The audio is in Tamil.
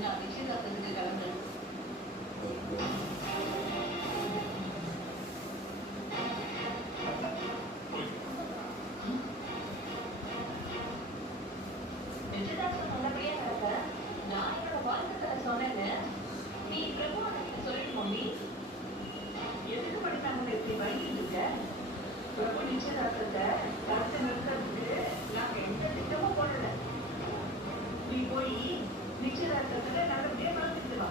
நான் நிச்சயதார்த்தத்துக்கு கிளம்புறேன். நிச்சயதார்த்தம் நல்லபடியா நடக்க நான் என்னோட வாழ்க்கை சொன்னேன்னு நீ பிரபு கிட்ட சொல்லிட்டு மம்மி. எதுக்கு மட்டும் நம்ம இப்படி பயந்துட்டு இருக்க? பிரபு நிச்சயதார்த்தத்தை தடுத்து நிறுத்துறதுக்கு நாங்க எந்த திட்டமும் போடல. நீ போய் நிச்சயதார்த்தத்துல நல்லபடியா கலந்துட்டு வா.